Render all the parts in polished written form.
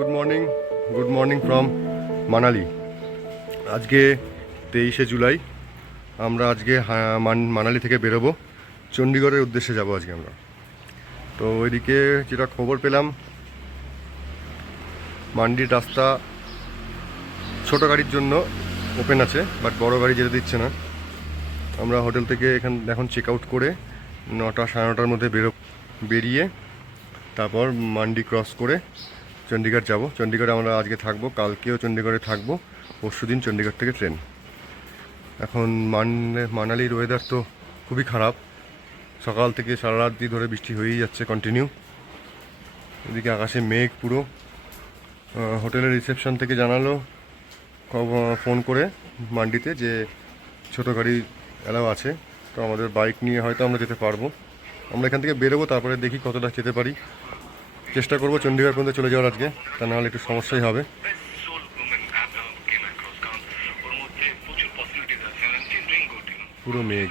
Good morning from Manali. আজকে 23শে জুলাই। আমরা আজকে মানালি থেকে বেরোবো, চণ্ডীগড়ের উদ্দেশ্যে যাব আজকে আমরা। তো ওইদিকে যেটা খবর পেলাম, মান্ডির রাস্তা ছোটো গাড়ির জন্য ওপেন আছে, বাট বড় গাড়ি যেতে দিচ্ছে না। আমরা হোটেল থেকে এখন চেক আউট করে 9টা সাড়ে 9টার মধ্যে বেরিয়ে তারপর মান্ডি ক্রস করে চণ্ডীগড় যাব। চণ্ডীগড়ে আমরা আজকে থাকবো, কালকেও চণ্ডীগড়ে থাকবো, পরশুদিন চণ্ডীগড় থেকে ট্রেন। এখন মানালির ওয়েদার তো খুবই খারাপ, সকাল থেকে সারা রাত দিয়ে ধরে বৃষ্টি হয়েই যাচ্ছে কন্টিনিউ। এদিকে আকাশে মেঘ পুরো। হোটেলের রিসেপশন থেকে জানালো ফোন করে মান্ডিতে যে ছোটো গাড়ি অ্যালাও আছে, তো আমাদের বাইক নিয়ে হয়তো আমরা যেতে পারবো। আমরা এখান থেকে বেরোবো, তারপরে দেখি কতটা যেতে পারি। চেষ্টা করবো চণ্ডীগড় পর্যন্ত চলে যাওয়ার আজকে, তা নাহলে একটু সমস্যাই হবে। পুরো মেঘ।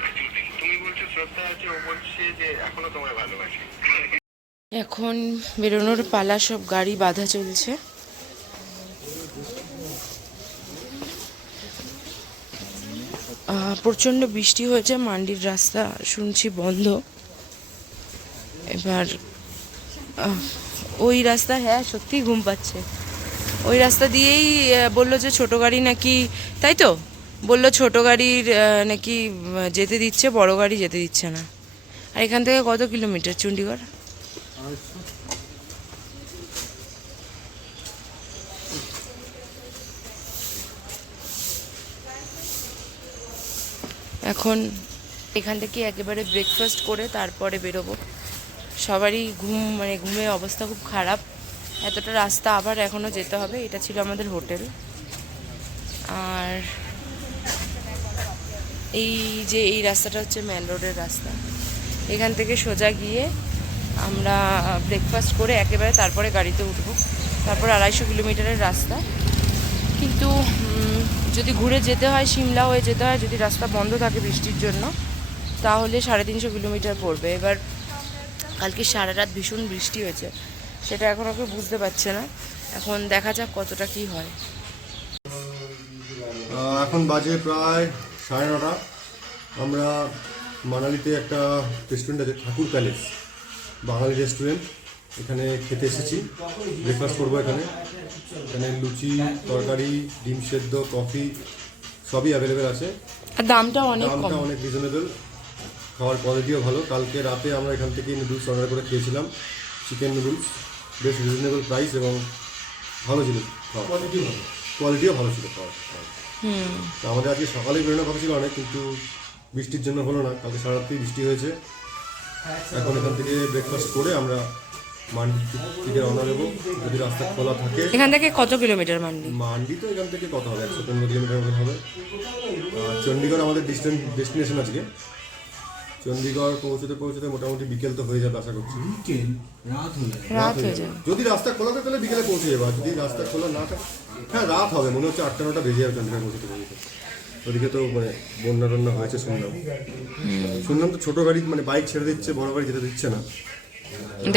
এখন বেরোনোর পালা, সব গাড়ি বাঁধা চলছে। প্রচণ্ড বৃষ্টি হয়েছে, মান্ডির রাস্তা শুনছি বন্ধ। এবার ওই রাস্তা, হ্যাঁ সত্যি ঘুম পাচ্ছে, ওই রাস্তা দিয়েই বললো যে ছোট গাড়ি নাকি, তাই তো বললো ছোট গাড়ির নাকি যেতে দিচ্ছে, বড় গাড়ি যেতে দিচ্ছে না। আর এখান থেকে কত কিলোমিটার চণ্ডীগড়? এখন এখান থেকে একেবারে ব্রেকফাস্ট করে তারপরে বেরোবো। সবারই ঘুমে অবস্থা খুব খারাপ, এতটা রাস্তা আবার এখনও যেতে হবে। এটা ছিল আমাদের হোটেল। আর এই রাস্তাটা হচ্ছে মেন রোডের রাস্তা। এখান থেকে সোজা গিয়ে আমরা ব্রেকফাস্ট করে একেবারে তারপরে গাড়িতে উঠবো। তারপর 250 কিলোমিটারের রাস্তা, কিন্তু যদি ঘুরে যেতে হয়, সিমলা হয়ে যেতে হয়, যদি রাস্তা বন্ধ থাকে বৃষ্টির জন্য, তাহলে 350 কিলোমিটার পড়বে। এবার কালকে সারা রাত ভীষণ বৃষ্টি হয়েছে, সেটা এখনও কেউ বুঝতে পারছে না। এখন দেখা যাক কতটা কি হয়। এখন বাজে প্রায় 9:30। আমরা মানালিতে একটা রেস্টুরেন্ট আছে, ঠাকুর প্যালেস বাঙালি রেস্টুরেন্ট, এখানে খেতে এসেছি। ব্রেকফাস্ট করবো এখানে। এখানে লুচি, তরকারি, ডিম সেদ্ধ, কফি সবই অ্যাভেলেবেল আছে। আর দামটা অনেক রিজনেবল, খাওয়ার কোয়ালিটিও ভালো। কালকে রাতে আমরা এখান থেকে নুডলস অর্ডার করে খেয়েছিলাম, চিকেন নুডলস, বেশ রিজনেবল প্রাইস এবং ভালো ছিল, কোয়ালিটিও ভালো ছিল খাওয়ার। তো আমাদের আজকে সকালে বেরোনোর কথা ছিল অনেক, কিন্তু বৃষ্টির জন্য হলো না। কালকে সারা রাত্রি বৃষ্টি হয়েছে। এখন এখান থেকে ব্রেকফাস্ট করে আমরা মান্ডি থেকে রওনা দেবো, যদি রাস্তা খোলা থাকে। এখান থেকে কত কিলোমিটার মান্ডি? তো এখান থেকে কত হবে, 115 কিলোমিটার মতন হবে। চণ্ডীগড় আমাদের ডেস্টিনেশন আজকে। চণ্ডীগড় পৌঁছতে মোটামুটি বিকেল তো হয়ে যাবে আশা করছি। রাত হয়ে যাবে। যদি রাস্তা খোলা থাকে তাহলে বিকেলে পৌঁছে যাবে, যদি রাস্তা খোলা না থাকে হ্যাঁ রাত হবে, মনে হচ্ছে 8টা-9টা বেজে যাবে চণ্ডীগড় পৌঁছতে। ওদিকে তো বন্যা টন্যা হয়েছে শুনলাম তো ছোটো গাড়ি বাইক ছেড়ে দিচ্ছে, বড় গাড়ি যেতে দিচ্ছে না।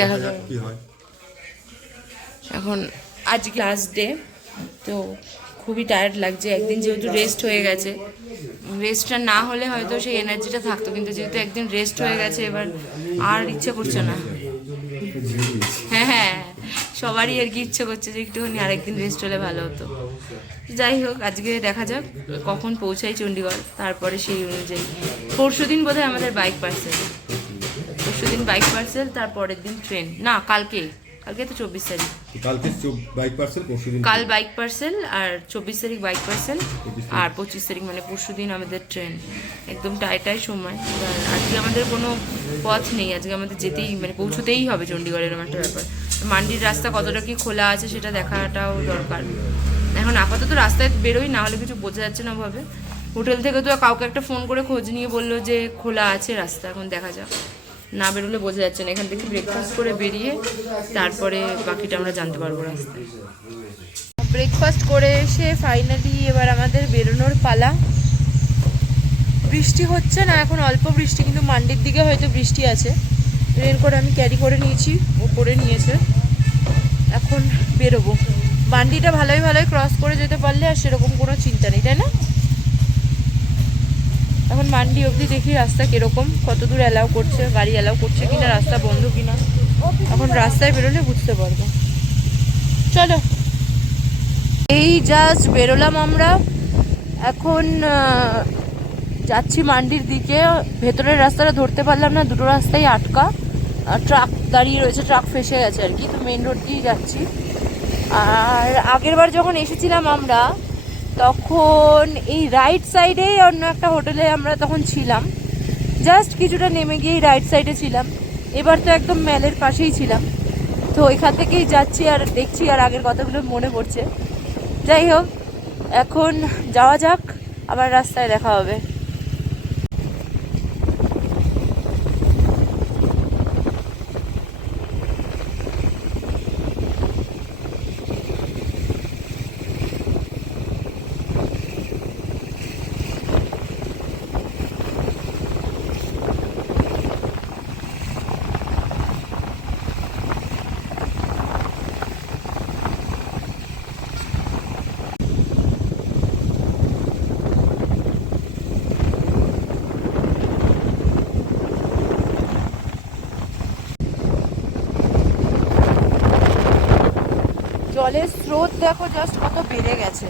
দেখা যাক কি হয়। এখন আজকে লাস্ট ডে, তো খুবই টায়ার্ড লাগছে। একদিন যেহেতু রেস্ট হয়ে গেছে, রেস্টটা না হলে হয়তো সেই এনার্জিটা থাকতো, কিন্তু যেহেতু একদিন রেস্ট হয়ে গেছে, এবার আর ইচ্ছে করছে না। হ্যাঁ, সবারই আর কি ইচ্ছে করছে যে একটুখানি আরেকদিন রেস্ট হলে ভালো হতো। যাই হোক, আজকে দেখা যাক কখন পৌঁছাই চণ্ডীগড়, তারপরে সেই অনুযায়ী। পরশুদিন বোধহয় আমাদের বাইক পার্সেল, তারপরের দিন ট্রেন। না, কালকে তো 24 তারিখ। কাল বাইক পার্সেল, আর 24 তারিখ বাইক পার্সেল, আর 25 তারিখ মানে পরশুদিন আমাদের ট্রেন। একদম টাইটাই সময়। আজকে আমাদের কোনো পথ নেই, আজকে আমাদের যেতেই পৌঁছতেই হবে চণ্ডীগড়, এরকম একটা ব্যাপার। মান্ডির রাস্তা কতটা কি খোলা আছে সেটা দেখাটাও দরকার। এখন আপাতত রাস্তায় বেরোই, না হলে কিছু বোঝা যাচ্ছে না ভাবে। হোটেল থেকে তো কাউকে একটা ফোন করে খোঁজ নিয়ে বললো যে খোলা আছে রাস্তা, এখন দেখা যাক। না বেরোলে বোঝা যাচ্ছে না। এখান থেকে ব্রেকফাস্ট করে বেরিয়ে তারপরে বাকিটা আমরা জানতে পারবো রাস্তায়। ব্রেকফাস্ট করে এসে ফাইনালি এবার আমাদের বেরোনোর পালা। বৃষ্টি হচ্ছে না এখন, অল্প বৃষ্টি, কিন্তু মান্ডির দিকে হয়তো বৃষ্টি আছে। রেনকোট আমি ক্যারি করে নিয়েছি, ও করে নিয়েছে। এখন বেরোবো। মান্ডিটা ভালোই ভালোই ক্রস করে যেতে পারলে আর সেরকম কোনো চিন্তা নেই, তাই না? এখন মান্ডি অবধি দেখি রাস্তা কিরকম, কত দূর অ্যালাউ করছে, গাড়ি অ্যালাউ করছে কিনা, রাস্তা বন্ধ কিনা। এখন রাস্তায় বেরোলে বুঝতে পারবো। চলো, এই জাস্ট বেরোলাম আমরা। এখন যাচ্ছি মান্ডির দিকে। ভেতরের রাস্তাটা ধরতে পারলাম না, দুটো রাস্তাই আটকা, ট্রাক দাঁড়িয়ে রয়েছে, ট্রাক ফেসে গেছে আর কি। তো মেন রোড দিয়েই যাচ্ছি। আর আগের বার যখন এসেছিলাম আমরা, তখন এই রাইট সাইডেই অন্য একটা হোটেলে আমরা তখন ছিলাম, জাস্ট কিছুটা নেমে গিয়েই রাইট সাইডে ছিলাম। এবার তো একদম ম্যালের পাশেই ছিলাম। তো এখান থেকেই যাচ্ছি আর দেখছি, আর আগের কথাগুলো মনে পড়ছে। যাই হোক, এখন যাওয়া যাক, আবার রাস্তায় দেখা হবে। জলের স্রোত দেখো জাস্ট কত বেড়ে গেছে।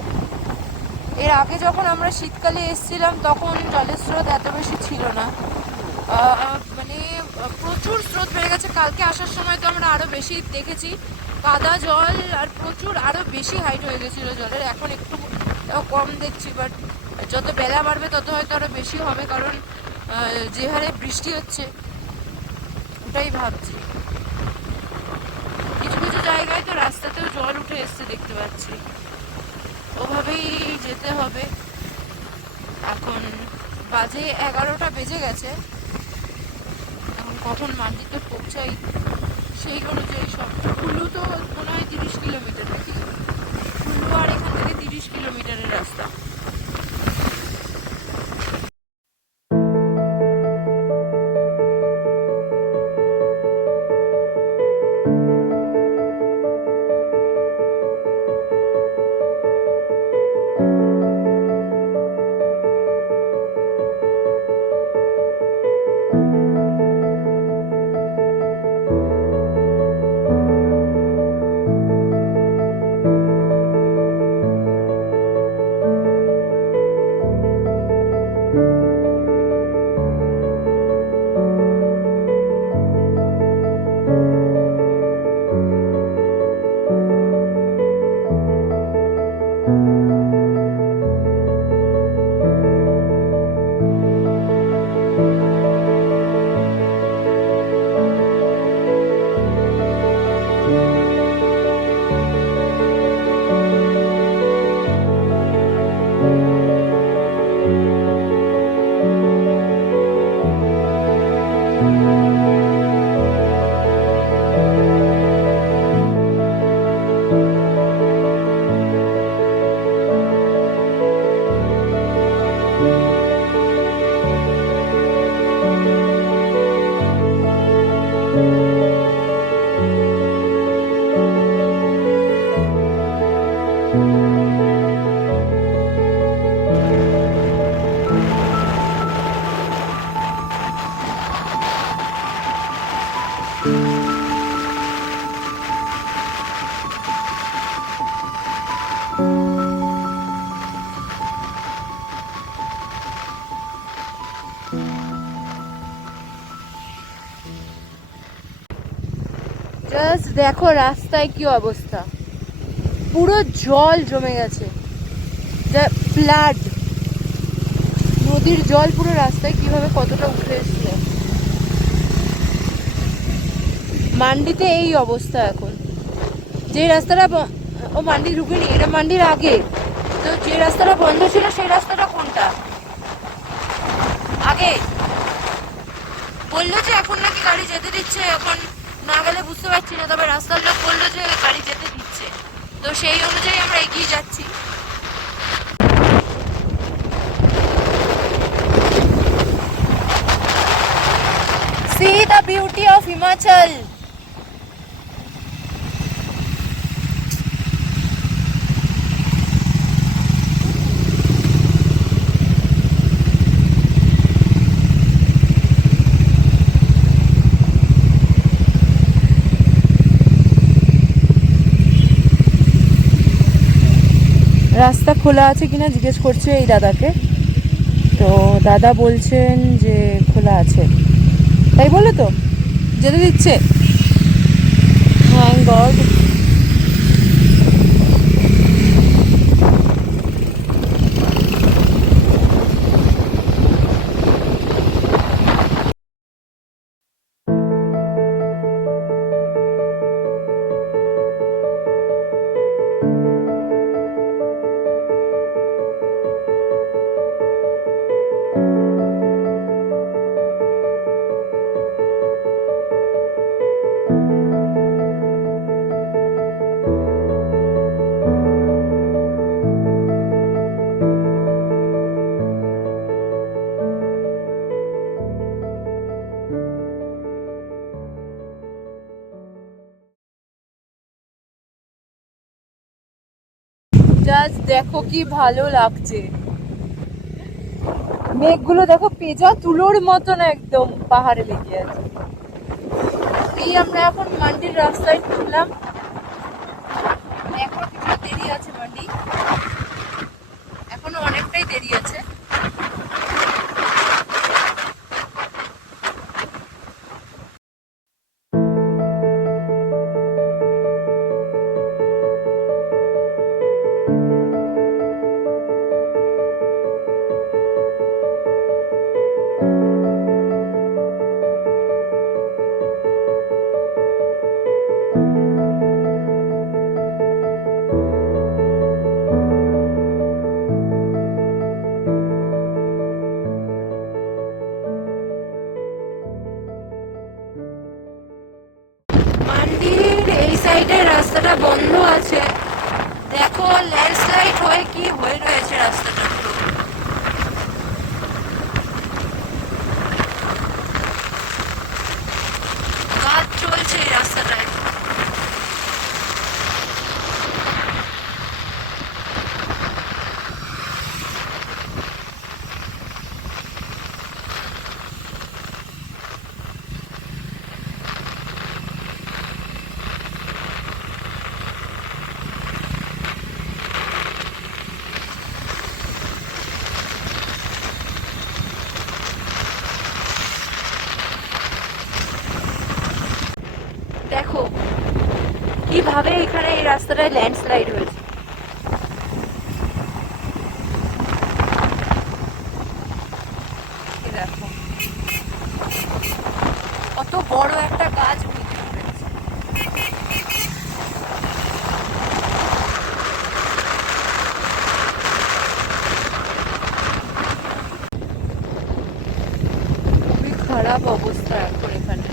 এর আগে যখন আমরা শীতকালে এসেছিলাম তখন জলের স্রোত এত বেশি ছিল না, মানে প্রচুর স্রোত বেড়ে গেছে। কালকে আসার সময় তো আমরা আরও বেশি দেখেছি কাদা জল, আর প্রচুর আরও বেশি হাইট হয়ে গেছিলো জলের। এখন একটু কম দেখছি, বাট যত বেলা বাড়বে তত হয়তো আরও বেশি হবে, কারণ যে হারে বৃষ্টি হচ্ছে ওটাই ভাবছি। কিছু কিছু জায়গায় তো রাস্তাতেও জল উঠে এসছে দেখতে পাচ্ছি, ওভাবেই যেতে হবে। এখন বাজে 11টা বেজে গেছে। এখন কখন মান্ডিতে পৌঁছাই সেই অনুযায়ী সব। কুল্লু তো মনে হয় 30 কিলোমিটার, নাকি? কুল্লু আর এখান থেকে 30 কিলোমিটারের রাস্তা। জাস্ট দেখো রাস্তায় কি অবস্থা, পুরো জল জমে গেছে, ফ্লাড, নদীর জল পুরো রাস্তায় কিভাবে কতটা উঠে এসছে। মান্ডিতে এই অবস্থা এখন। যে রাস্তাটা ও মান্ডি ঢুকেনি, এটা মান্ডির আগে। তো যে রাস্তাটা বন্ধ ছিল সেই রাস্তাটা কোনটা? আগে বললো যে এখন নাকি গাড়ি যেতে দিচ্ছে, এখন না গেলে বুঝতে পারছি না, তবে রাস্তার লোক বললো যে গাড়ি যেতে দিচ্ছে, তো সেই অনুযায়ী আমরা এগিয়ে যাচ্ছি। See the beauty of Himachal. রাস্তা খোলা আছে কিনা জিজ্ঞেস করছে এই দাদাকে, তো দাদা বলছেন যে খোলা আছে, তাই বলে তো যেতে দিচ্ছে। Thank god. জাস্ট দেখো কি ভালো লাগছে, মেঘগুলো দেখো পেঁজা তুলোর মতন একদম পাহাড়ে লেগে আছে। এই আমরা এখন মান্ডির রাস্তায় ঢুকলাম, এখনো কিছু দেরি আছে মান্ডি, এখনো অনেকটাই দেরি আছে। মান্ডির এই সাইডে রাস্তাটা বন্ধ আছে, দেখো ল্যান্ডস্লাইড হয়ে কি হয়ে রয়েছে রাস্তাটা। কাজ চলছে এই রাস্তাটায়। দেখো কিভাবে এখানে এই রাস্তাটায় ল্যান্ডস্লাইড হয়েছে। এই দেখো কত বড় একটা গাছ ভেঙে পড়েছে। খুবই খারাপ অবস্থা এখন এখানে।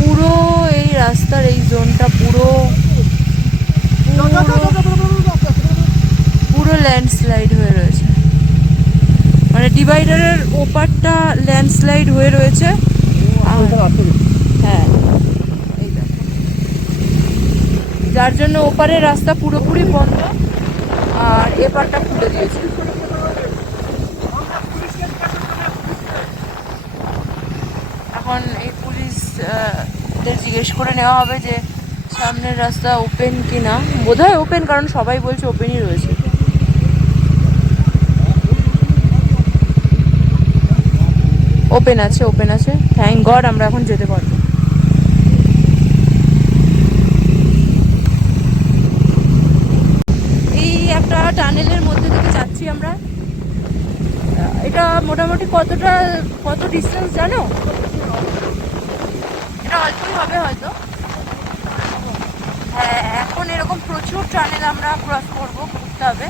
পুরো এই রাস্তার এই জোনটা পুরো পুরো ল্যান্ডস্লাইড হয়ে রয়েছে, মানে ডিভাইডারের ওপারটা ল্যান্ডস্লাইড হয়ে রয়েছে। হ্যাঁ এই দেখো, যার জন্য ওপারের রাস্তা পুরোপুরি বন্ধ আর এপারটা খুলে দিয়েছে। এখন এই পুলিশদের জিজ্ঞেস করে নেওয়া হবে যে সামনের রাস্তা ওপেন কিনা। বোধহয় ওপেন, কারণ সবাই বলছে ওপেনই রয়েছে। ওপেন আছে, ওপেন আছে, থ্যাংক গড আমরা এখন যেতে পারবো। এই একটা টানেলের মধ্যে থেকে যাচ্ছি আমরা। এটা মোটামুটি কত ডিস্টেন্স জানো? এটা অল্পই হবে হয়তো। হ্যাঁ, এখন এরকম প্রচুর টানেল আমরা ক্রস করবো, করতে হবে।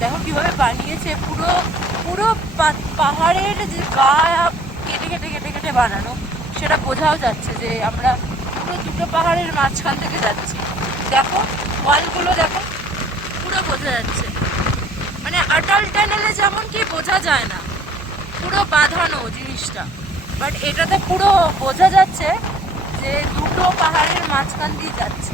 দেখো কিভাবে বানিয়েছে, পুরো পুরো পাহাড়ের যে গা কেটে কেটে কেটে কেটে বানানো, সেটা বোঝাও যাচ্ছে যে আমরা পুরো দুটো পাহাড়ের মাঝখান থেকে যাচ্ছি। দেখো ওয়ালগুলো দেখো, পুরো বোঝা যাচ্ছে। মানে আটাল টানেলে যেমন কি বোঝা যায় না, পুরো বাঁধানো জিনিসটা, বাট এটাতে পুরো বোঝা যাচ্ছে যে দুটো পাহাড়ের মাঝখান দিয়ে যাচ্ছি।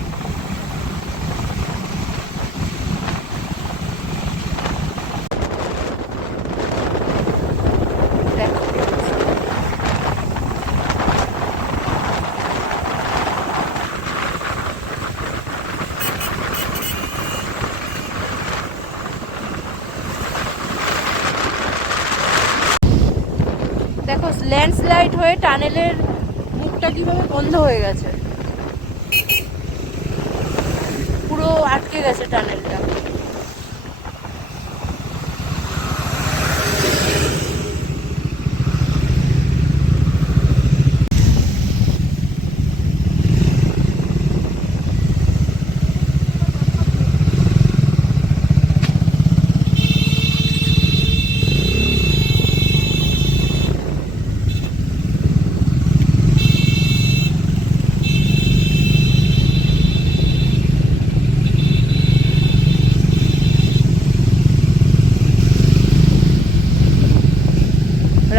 দেখো ল্যান্ডস্লাইড হয়ে টানেলের মুখটা কিভাবে বন্ধ হয়ে গেছে, পুরো আটকে গেছে টানেলটা।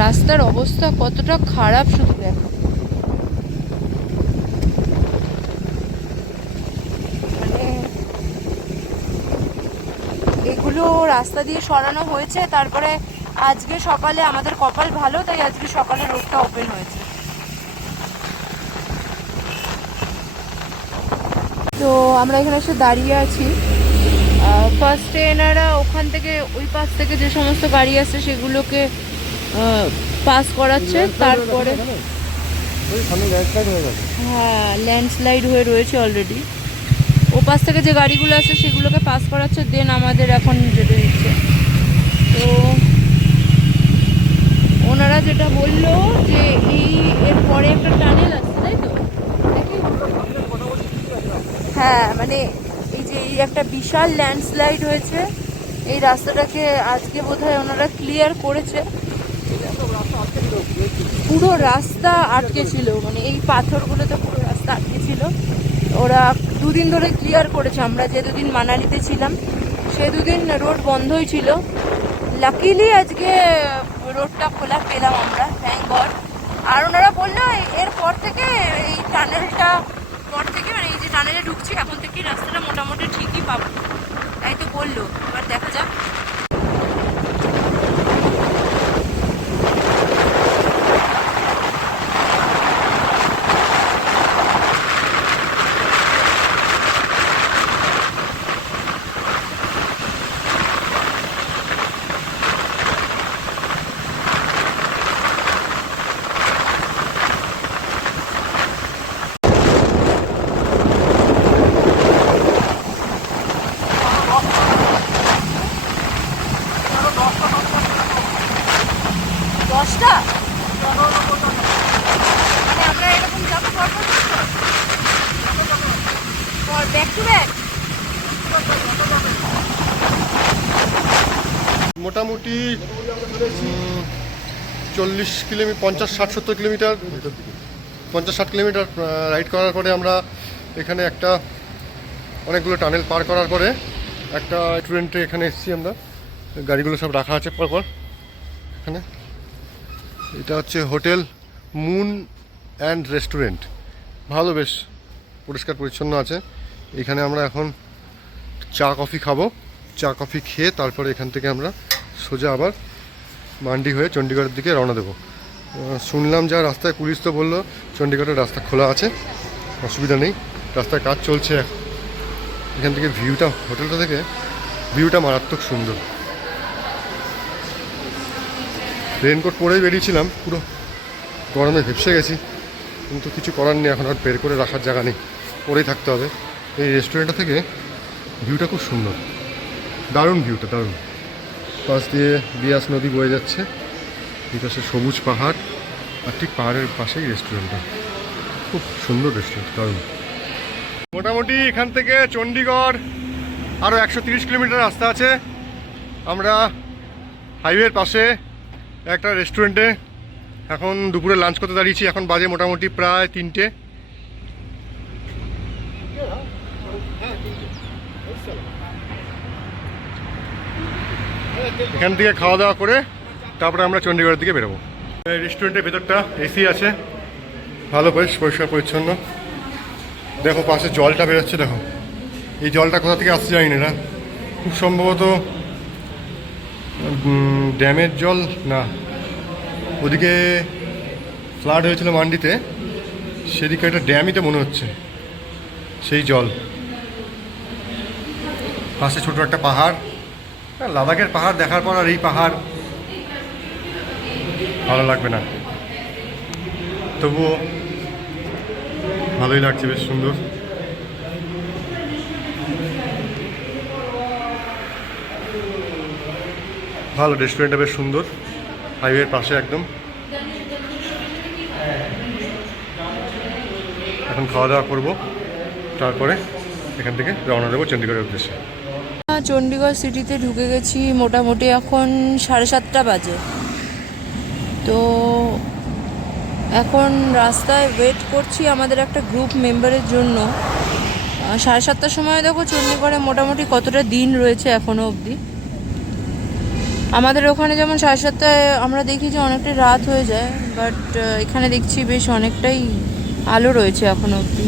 রাস্তার অবস্থা কতটা খারাপ শুধু দেখো, মানে এগুলো রাস্তা দিয়ে সরানো হয়েছে। তারপরে আজকে সকালে আমাদের কপাল ভালো, তাই আজকে সকালে রোডটা ওপেন হয়েছে। তো আমরা এখানে এসে দাঁড়িয়ে আছি। ফার্স্টে এনারা ওখান থেকে ওই পাশ থেকে যে সমস্ত গাড়ি আসছে সেগুলোকে পাস করাচ্ছে, তারপরে হ্যাঁ ল্যান্ডস্লাইড হয়ে রয়েছে অলরেডি। ও পাশ থেকে যে গাড়িগুলো আছে সেগুলোকে পাস করাচ্ছে, দেন আমাদের এখন যেতে দিচ্ছে। তো ওনারা যেটা বললো যে এর পরে একটা টানেল আছে, তাই তো? হ্যাঁ, মানে এই যে এই একটা বিশাল ল্যান্ডস্লাইড হয়েছে, এই রাস্তাটাকে আজকে বোধহয় ওনারা ক্লিয়ার করেছে। পুরো রাস্তা আটকে ছিল, মানে এই পাথরগুলোতে পুরো রাস্তা আটকে ছিল। ওরা দুদিন ধরে ক্লিয়ার করেছে। আমরা যে দুদিন মানালিতে ছিলাম সে দুদিন রোড বন্ধই ছিল। লাকিলি আজকে রোডটা খোলা পেলাম আমরা, থ্যাংক গড। আর ওনারা বললো এরপর থেকে এই টানেলটা পর থেকে, মানে এই যে টানেলে ঢুকছি এখন থেকে রাস্তাটা মোটামুটি ঠিকই পাবো, তাই তো বললো। এবার দেখা যাক। মোটামুটি 40 কিলোমিটার 50-60-70 কিলোমিটার 50-60 কিলোমিটার রাইড করার পরে আমরা এখানে একটা অনেকগুলো টানেল পার করার পরে একটা রেস্টুরেন্টে এখানে এসেছি আমরা। গাড়িগুলো সব রাখা আছে পরপর এখানে। এটা হচ্ছে হোটেল মুন অ্যান্ড রেস্টুরেন্ট, ভালো, বেশ পরিষ্কার পরিচ্ছন্ন আছে। এখানে আমরা এখন চা কফি খাবো। চা কফি খেয়ে তারপরে এখান থেকে আমরা সোজা আবার মান্ডি হয়ে চণ্ডীগড়ের দিকে রওনা দেবো। শুনলাম যা রাস্তায় পুলিশ তো বললো চণ্ডীগড়ের রাস্তা খোলা আছে, অসুবিধা নেই, রাস্তায় কাজ চলছে। এখান থেকে ভিউটা, হোটেলটা থেকে ভিউটা মারাত্মক সুন্দর। রেনকোট পরেই বেরিয়েছিলাম, পুরো গরমে ভেপসে গেছি, কিন্তু কিছু করার নেই, এখন আর বের করে রাখার জায়গা নেই, পরেই থাকতে হবে। এই রেস্টুরেন্টটা থেকে ভিউটা খুব সুন্দর, দারুণ ভিউটা, দারুণ। পাশ দিয়ে বিয়াস নদী বয়ে যাচ্ছে, এই পাশে সবুজ পাহাড়, আর ঠিক পাহাড়ের পাশেই রেস্টুরেন্টটা, খুব সুন্দর রেস্টুরেন্ট, দারুণ। মোটামুটি এখান থেকে চণ্ডীগড় আরও 130 কিলোমিটার রাস্তা আছে। আমরা হাইওয়ের পাশে একটা রেস্টুরেন্টে এখন দুপুরে লাঞ্চ করতে দাঁড়িয়েছি। এখন বাজে মোটামুটি প্রায় 3টে। এখান থেকে খাওয়া দাওয়া করে তারপরে আমরা চণ্ডীগড়ের দিকে বেরোবো। রেস্টুরেন্টের ভেতরটা এসি আছে, ভালো বেশ পরিষ্কার পরিচ্ছন্ন। দেখো পাশে জলটা বেরোচ্ছে, দেখো এই জলটা কোথা থেকে আসছে জানি না, এটা খুব সম্ভবত ড্যামের জল না, ওদিকে ফ্লাড হয়েছিল মান্ডিতে, সেদিকে একটা ড্যামই তো মনে হচ্ছে, সেই জল। পাশে ছোট একটা পাহাড়, লাদাখের পাহাড় দেখার পর আর এই পাহাড় ভালো লাগবে না, তবুও ভালোই লাগছে, বেশ সুন্দর। ভালো, রেস্টুরেন্টটা বেশ সুন্দর, হাইওয়ের পাশে একদম। এখন খাওয়া দাওয়া করবো, তারপরে এখান থেকে রওনা দেবো চণ্ডীগড়ের উদ্দেশ্যে। চণ্ডীগড় সিটিতে ঢুকে গেছি, মোটামুটি এখন 7:30 বাজে। তো এখন রাস্তায় ওয়েট করছি আমাদের একটা গ্রুপ মেম্বারের জন্য। 7:30টার সময় দেখো চণ্ডীগড়ে মোটামুটি কতটা দিন রয়েছে এখনও অবধি। আমাদের ওখানে যেমন 7:30টায় আমরা দেখি যে অনেকটাই রাত হয়ে যায়, বাট এখানে দেখছি বেশ অনেকটাই আলো রয়েছে এখনও অবধি।